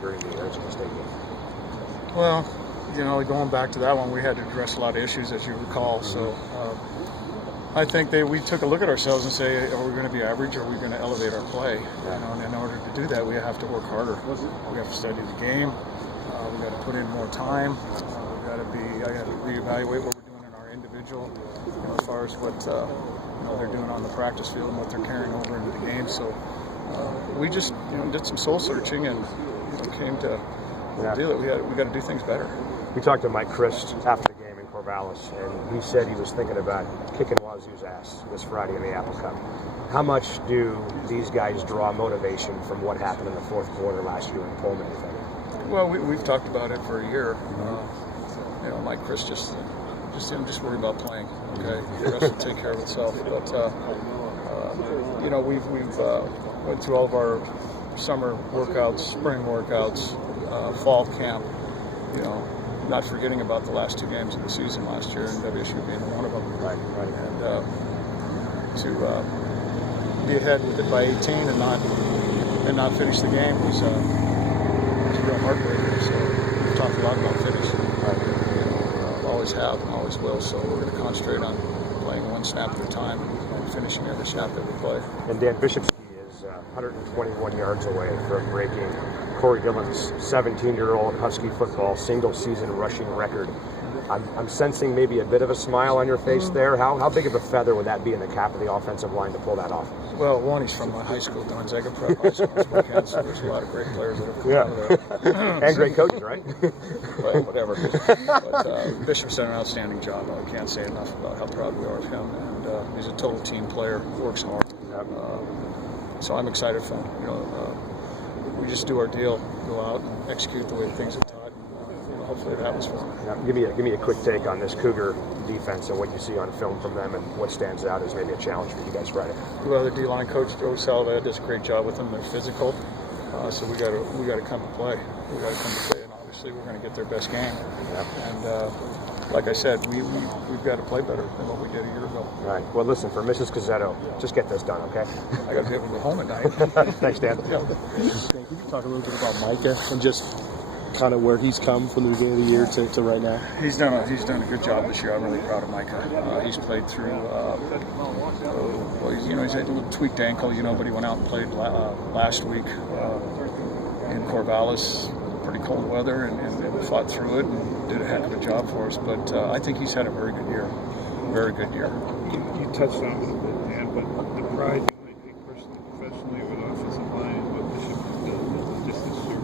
during the Arizona State game? Well, going back to that one, we had to address a lot of issues, as you recall. So I think we took a look at ourselves and say, are we going to be average or are we going to elevate our play? And in order to do that, we have to work harder. We have to study the game. We got to put in more time. I got to reevaluate what we're doing in our individual, as far as what they're doing on the practice field and what they're carrying over into the game. So we just did some soul searching and came to the deal that we got to do things better. We talked to Mike Christ after the game in Corvallis, and he said he was thinking about kicking Wazoo's ass this Friday in the Apple Cup. How much do these guys draw motivation from what happened in the fourth quarter last year in Pullman? Well, we've talked about it for a year. Mike Christ just worry about playing. Okay, the rest will take care of itself. But we've went through all of our summer workouts, spring workouts, fall camp. Not forgetting about the last two games of the season last year, and WSU being one of them. Right. And to be ahead with it by 18 and not finish the game was a real heartbreaker. So we've talked a lot about finishing. Always have and always will. So we're going to concentrate on playing one snap at a time and finishing every snap that we play. And Dan, Bishop Sankey is 121 yards away from breaking Corey Dillon's 17-year-old Husky football single-season rushing record. I'm sensing maybe a bit of a smile on your face there. How big of a feather would that be in the cap of the offensive line to pull that off? Well, one, he's from my high school, Gonzaga Prep High School in Spokane, so there's a lot of great players that have come out of there. And great coaches, right? Well, whatever. But Bishop's done an outstanding job. I can't say enough about how proud we are of him. And he's a total team player, works hard. So I'm excited for him. We just do our deal, go out and execute the way things are taught. Hopefully it happens for them. Give me a quick take on this Cougar defense and what you see on film from them and what stands out as maybe a challenge for you guys Friday. Well, the D-line coach Joe Salva does a great job with them. They're physical, so we got to come to play. We got to come to play, and obviously we're going to get their best game. And like I said, we've got to play better than what we did a year ago. All right. Well, listen, for Mrs. Cozzetto, just get this done, okay? I got to be able to go home at night. Thanks, Dan. Thank you. Can you talk a little bit about Micah and just kind of where he's come from the beginning of the year to right now? He's done a good job this year. I'm really proud of Micah. He's played through. He's had a little tweaked ankle, but he went out and played last week in Corvallis. Pretty cold weather, and fought through it and did a heck of a job for us. But I think he's had a very good year. Very good year. You touched on it a bit, Dan, but the pride you might take personally, professionally with offensive line and what Bishop has done just this year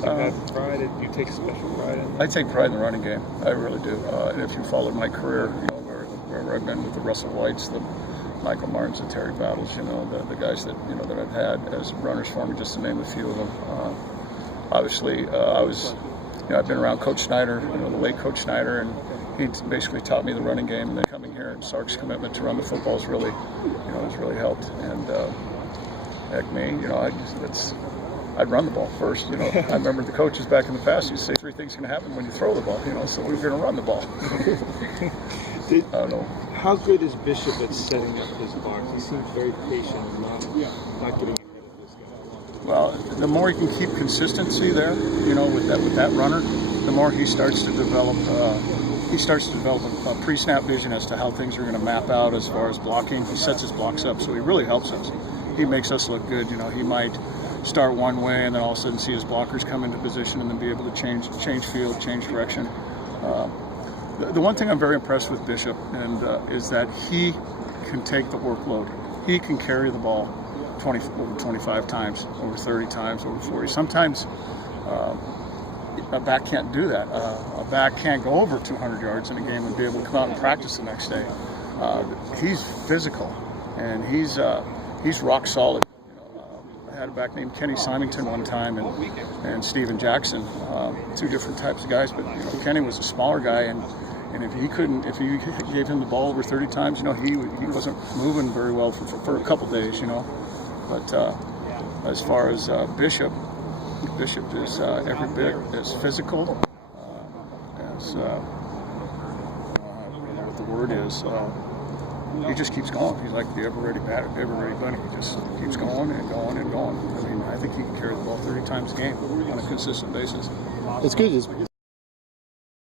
without pride, do you take special pride in? I take pride in the running game. I really do. And if you followed my career, where I've been with the Russell Whites, the Michael Martins, the Terry Battles, the guys that that I've had as runners for me, just to name a few of them. Obviously, I've been around Coach Snyder, the late Coach Snyder, and he basically taught me the running game. And then coming here, and Sark's commitment to run the football has really, has really helped. And heck, me, I'd run the ball first. I remember the coaches back in the past used to say 3 things can happen when you throw the ball. So we were going to run the ball. I don't know. How good is Bishop at setting up his box? He seems very patient and not getting ahead of this guy. Well, the more you can keep consistency there, with that runner, the more he starts to develop. A pre-snap vision as to how things are going to map out as far as blocking. He sets his blocks up, so he really helps us. He makes us look good. He might start one way and then all of a sudden see his blockers come into position and then be able to change field, change direction. The one thing I'm very impressed with Bishop is that he can take the workload. He can carry the ball over 25 times, over 30 times, over 40. Sometimes a back can't do that. A back can't go over 200 yards in a game and be able to come out and practice the next day. He's physical, and he's rock solid. I had a back named Kenny Symington one time, and Steven Jackson, 2 different types of guys. But Kenny was a smaller guy, and if you gave him the ball over 30 times, he wasn't moving very well for a couple days, But as far as Bishop is every bit as physical as I don't know what the word is. He just keeps going. He's like the ever ready bunny. He just keeps going and going and going. I mean, I think he can carry the ball 30 times a game on a consistent basis. It's good. His